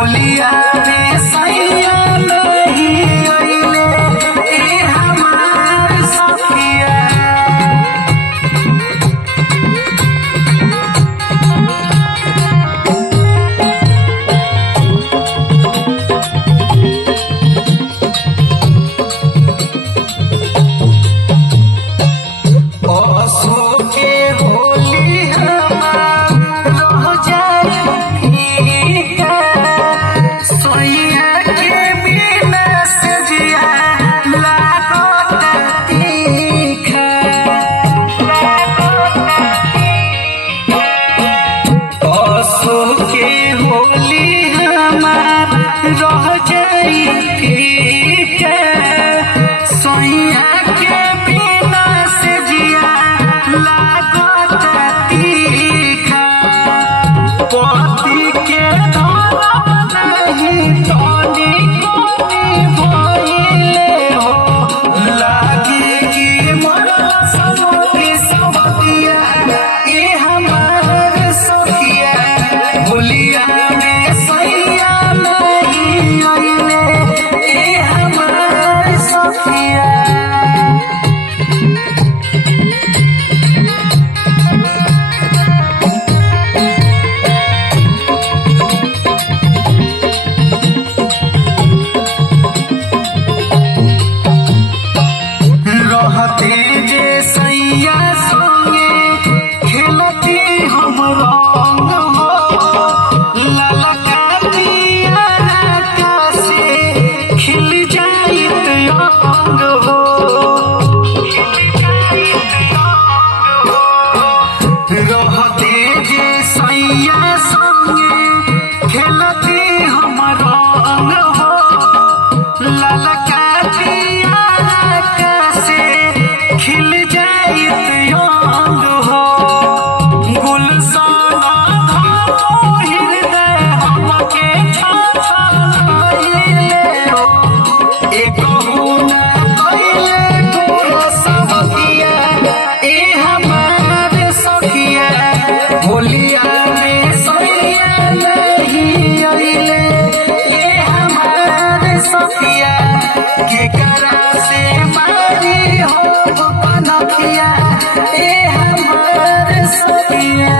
होलिया रे सैया नहीं अइले ए हमार सखिया। रह जाई फीका सोइया के बिना से जिया लागत तीखा। पति के धरा नहीं तनी कोनी भइले हो लागी कि मोरा सनोरी सवतिया ए हमार सखिया। होलिया में सैया रहते जे सैया संगे खेलती हम रंग हो ललका पिया से खिल जाइत अंग हो। रहते जे सैया संगे खेलती हम रंग हो ललका पिया खिल जाइत अंग हो। गुलशन हृदय हमके छाछाइले हो एकहु न कइले तोरा सवतिया ए हमार सखिया। होलिया में सैया नहीं अइले ए हमार सखिया। केकरा से मारी हो पनखिया ए हमार सखिया।